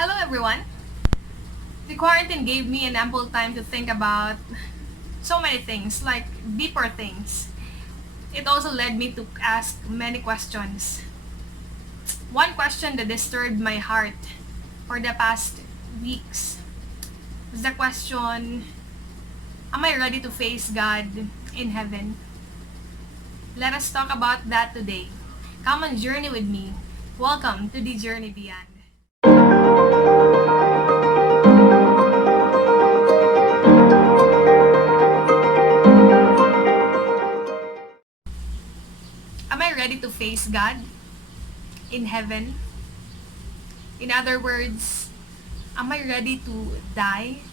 Hello everyone! The quarantine gave me an ample time to think about so many things, like deeper things. It also led me to ask many questions. One question that disturbed my heart for the past weeks was the question, am I ready to face God in heaven? Let us talk about that today. Come on journey with me. Welcome to the Journey Beyond. Am I ready to face God in heaven? In other words, am I ready to die?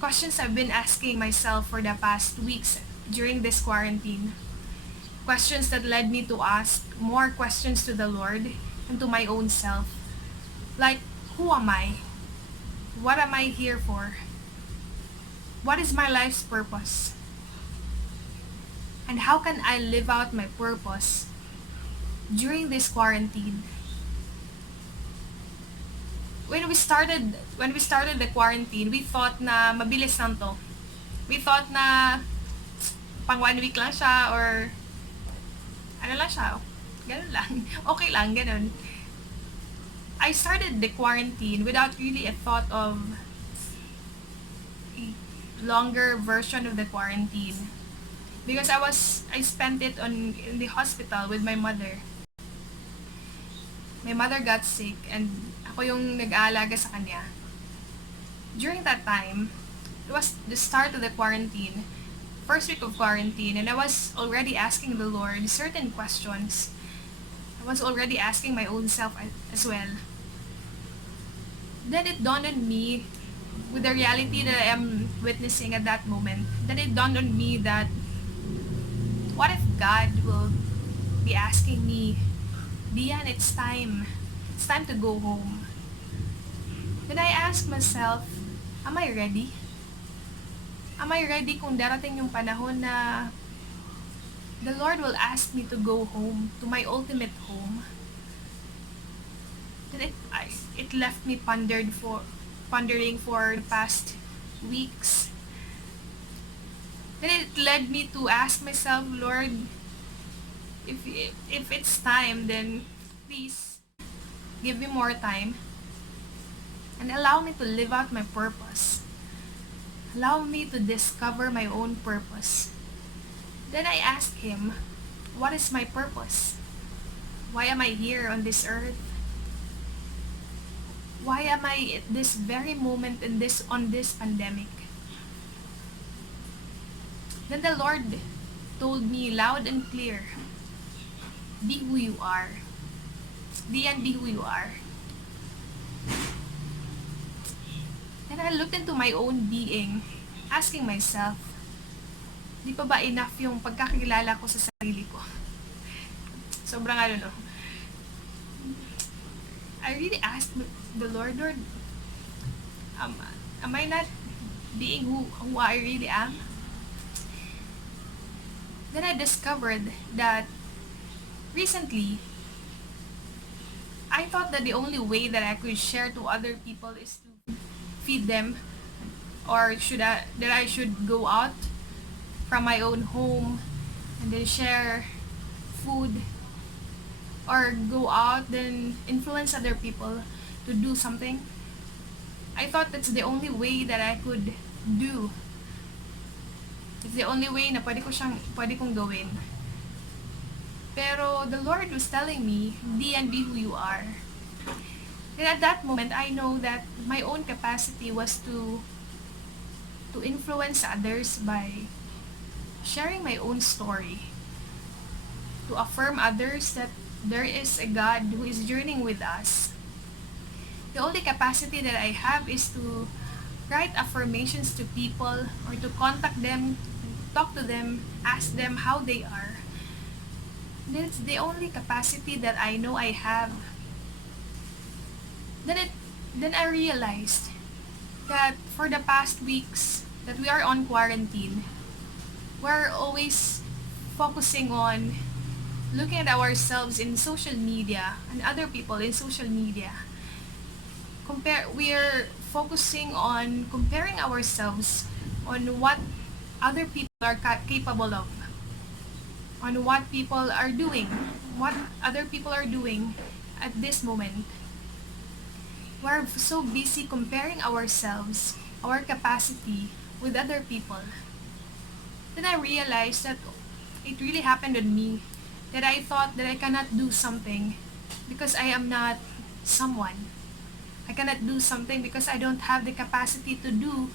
Questions I've been asking myself for the past weeks during this quarantine. Questions that led me to ask more questions to the Lord and to my own self. Like, who am I? What am I here for? What is my life's purpose? And how can I live out my purpose during this quarantine? When we started the quarantine, we thought na mabilis lang to. We thought na pang 1 week lang siya or ano lang siya, ganun lang. Okay lang, ganun. I started the quarantine without really a thought of a longer version of the quarantine because I spent it in the hospital with my mother. My mother got sick and ako yung nag-aalaga sa kanya. During that time, it was the start of the quarantine, first week of quarantine, and I was already asking the Lord certain questions. I was already asking my own self as well. Then it dawned on me, with the reality that I am witnessing at that moment, then it dawned on me that what if God will be asking me, Deanne, it's time. It's time to go home. Then I asked myself, am I ready? Am I ready kung darating yung panahon na the Lord will ask me to go home, to my ultimate home? Then it left me pondering for the past weeks. Then it led me to ask myself, Lord, if it's time, then please give me more time and allow me to live out my purpose. Allow me to discover my own purpose. Then I asked him, what is my purpose? Why am I here on this earth? Why am I at this very moment on this pandemic? Then the Lord told me loud and clear, be who you are. Deanne, be who you are. Then I looked into my own being, asking myself, di pa ba enough yung pagkakilala ko sa sarili ko? Sobrang no. I really asked the Lord, am I not being who I really am? Then I discovered that recently, I thought that the only way that I could share to other people is to feed them, or that I should go out from my own home and then share food, or go out then influence other people to do something. I thought that's the only way that I could do. It's the only way na pwede kong gawin. Pero the Lord was telling me, Deanne, be who you are. And at that moment, I know that my own capacity was to influence others by sharing my own story. To affirm others that there is a God who is journeying with us. The only capacity that I have is to write affirmations to people or to contact them, talk to them, ask them how they are. That's the only capacity that I know I have. Then I realized that for the past weeks that we are on quarantine, we're always focusing on looking at ourselves in social media and other people in social media. we're focusing on comparing ourselves on what other people are capable of, on what people are doing, what other people are doing at this moment. We're so busy comparing ourselves, our capacity with other people. Then I realized that it really happened with me, that I thought that I cannot do something because I am not someone. I cannot do something because I don't have the capacity to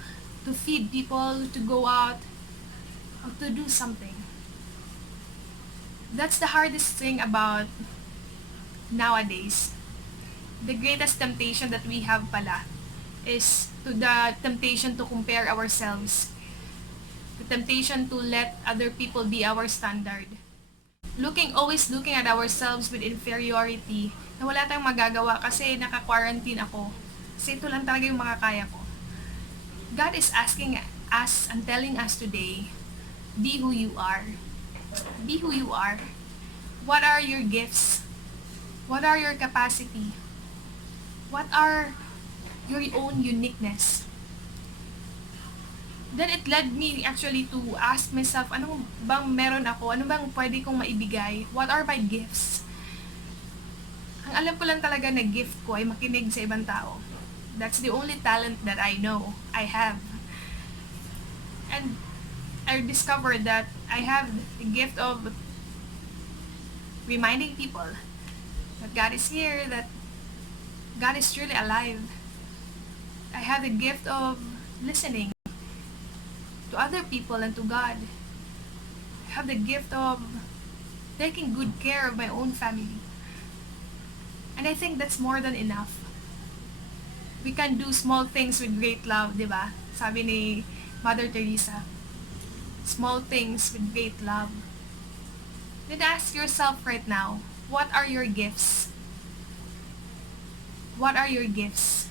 feed people, to go out, or to do something. That's the hardest thing about nowadays. The greatest temptation that we have pala is the temptation to compare ourselves, the temptation to let other people be our standard. Always looking at ourselves with inferiority, na wala tayong magagawa kasi naka-quarantine ako. Kasi ito lang talaga yung makakaya ko. God is asking us and telling us today, be who you are. Be who you are. What are your gifts? What are your capacity? What are your own uniqueness? Then it led me actually to ask myself, ano bang meron ako? Ano bang pwede kong maibigay? What are my gifts? Ang alam ko lang talaga na gift ko ay makinig sa ibang tao. That's the only talent that I know I have. And I discovered that I have the gift of reminding people that God is here, that God is truly alive. I have the gift of listening to other people and to God. I have the gift of taking good care of my own family. And I think that's more than enough. We can do small things with great love, di ba? Sabi ni Mother Teresa. Small things with great love. Then ask yourself right now, what are your gifts? What are your gifts?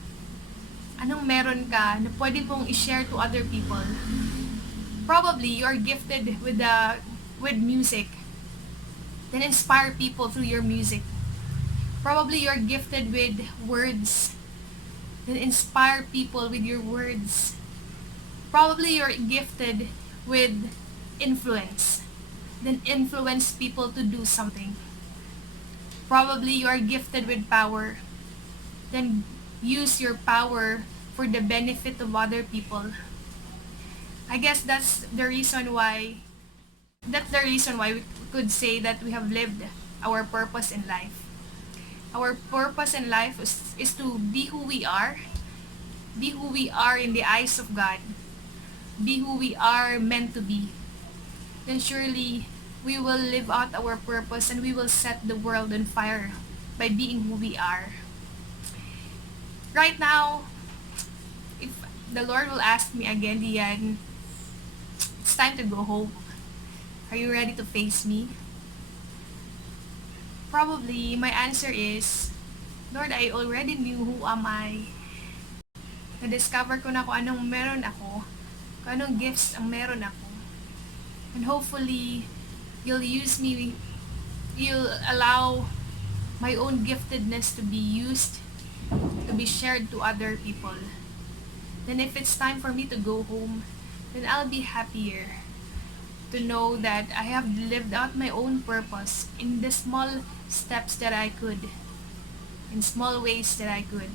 Anong meron ka na pwede pong i-share to other people? Probably you are gifted with music. Then inspire people through your music. Probably you are gifted with words. Then inspire people with your words. Probably you're gifted with influence. Then influence people to do something. Probably you are gifted with power. Then use your power for the benefit of other people. I guess that's the reason why we could say that we have lived our purpose in life. Our purpose in life is to be who we are in the eyes of God, be who we are meant to be. Then surely we will live out our purpose and we will set the world on fire by being who we are. Right now, if the Lord will ask me again, Deanne, it's time to go home. Are you ready to face me? Probably my answer is, Lord, I already knew who am I. Na-discover ko na kung anong meron ako, kung anong gifts ang meron ako. And hopefully, you'll allow my own giftedness to be used, to be shared to other people. Then if it's time for me to go home, then I'll be happier to know that I have lived out my own purpose in the small steps that I could, in small ways that I could.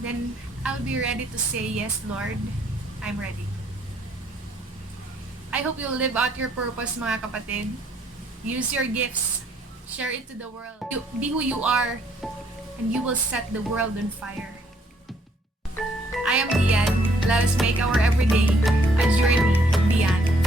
Then I'll be ready to say, yes, Lord, I'm ready. I hope you'll live out your purpose, mga kapatid. Use your gifts. Share it to the world. Be who you are, and you will set the world on fire. I am Deanne. Let us make our everyday a journey beyond.